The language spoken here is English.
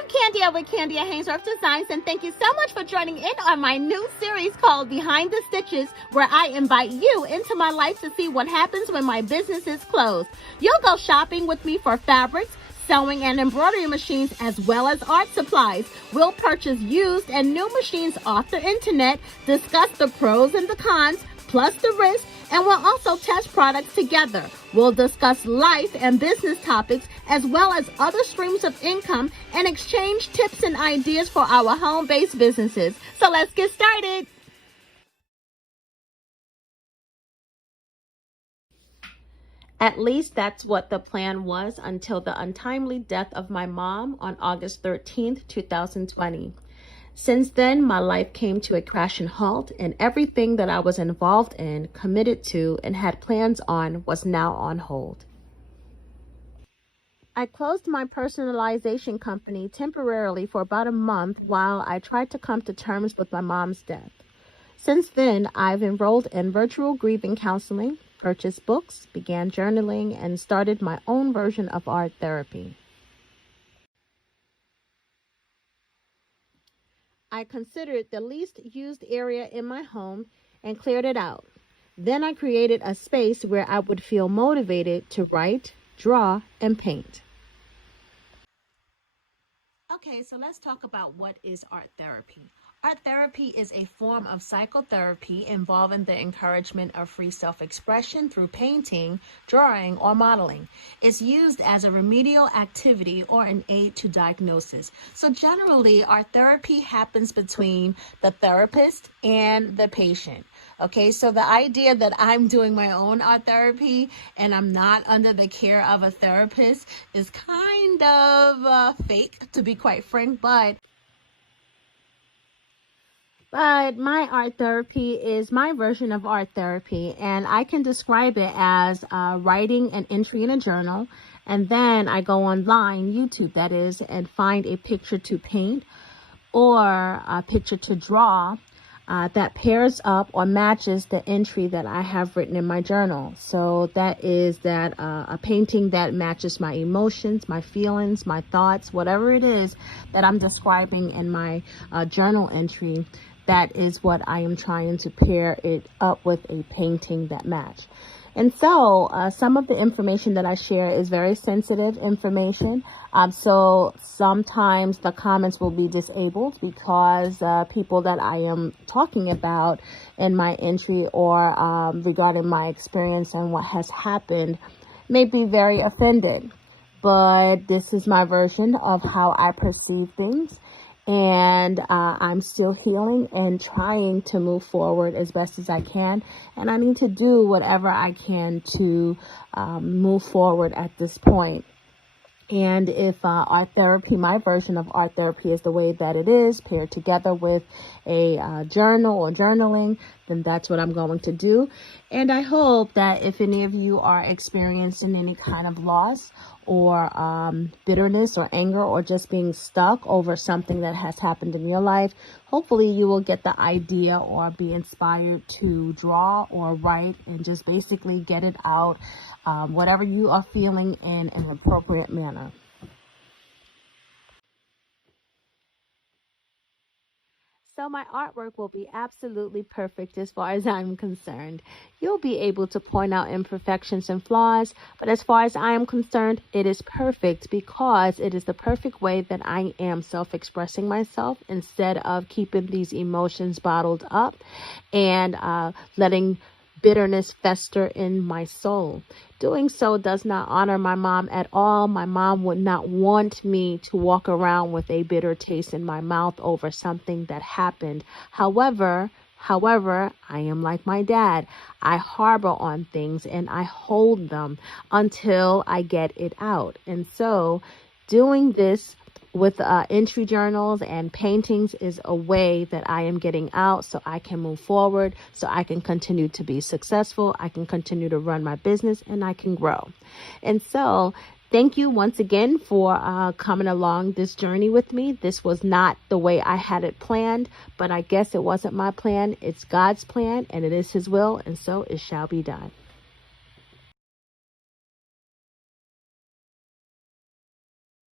I'm Candia with Candia Hainsworth Designs, and thank you so much for joining in on my new series called Behind the Stitches, where I invite you into my life to see what happens when my business is closed. You'll go shopping with me for fabrics, sewing and embroidery machines, as well as art supplies. We'll purchase used and new machines off the internet, discuss the pros and the cons, plus the risks, and we'll also test products together. We'll discuss life and business topics, as well as other streams of income, and exchange tips and ideas for our home-based businesses. So let's get started. At least that's what the plan was until the untimely death of my mom on August 13th, 2020. Since then, my life came to a crashing halt, and everything that I was involved in, committed to, and had plans on was now on hold. I closed my personalization company temporarily for about a month while I tried to come to terms with my mom's death. Since then, I've enrolled in virtual grieving counseling, purchased books, began journaling, and started my own version of art therapy. I considered the least used area in my home and cleared it out. Then I created a space where I would feel motivated to write, draw, and paint. Okay, so let's talk about what is art therapy. Art therapy is a form of psychotherapy involving the encouragement of free self-expression through painting, drawing, or modeling. It's used as a remedial activity or an aid to diagnosis. So generally, art therapy happens between the therapist and the patient. Okay, so the idea that I'm doing my own art therapy and I'm not under the care of a therapist is kind of fake, to be quite frank, but my art therapy is my version of art therapy, and I can describe it as writing an entry in a journal, and then I go online, YouTube that is, and find a picture to paint or a picture to draw that pairs up or matches the entry that I have written in my journal. So that is a painting that matches my emotions, my feelings, my thoughts, whatever it is that I'm describing in my journal entry. That is what I am trying to pair it up with, a painting that match. And so some of the information that I share is very sensitive information. So sometimes the comments will be disabled because people that I am talking about in my entry or regarding my experience and what has happened may be very offended. But this is my version of how I perceive things. And I'm still healing and trying to move forward as best as I can. And I need to do whatever I can to move forward at this point. And if art therapy, my version of art therapy is the way that it is, paired together with a journal or journaling, then that's what I'm going to do. And I hope that if any of you are experiencing any kind of loss or bitterness or anger or just being stuck over something that has happened in your life, hopefully you will get the idea or be inspired to draw or write and just basically get it out, whatever you are feeling in an appropriate manner. So my artwork will be absolutely perfect as far as I'm concerned. You'll be able to point out imperfections and flaws, but as far as I am concerned, it is perfect because it is the perfect way that I am self-expressing myself instead of keeping these emotions bottled up and letting bitterness fester in my soul. Doing so does not honor my mom at all. My mom would not want me to walk around with a bitter taste in my mouth over something that happened. However, I am like my dad. I harbor on things and I hold them until I get it out. And so doing this with entry journals and paintings is a way that I am getting out so I can move forward, so I can continue to be successful, I can continue to run my business, and I can grow. And so thank you once again for coming along this journey with me. This was not the way I had it planned, but I guess it wasn't my plan. It's God's plan, and it is His will, and so it shall be done.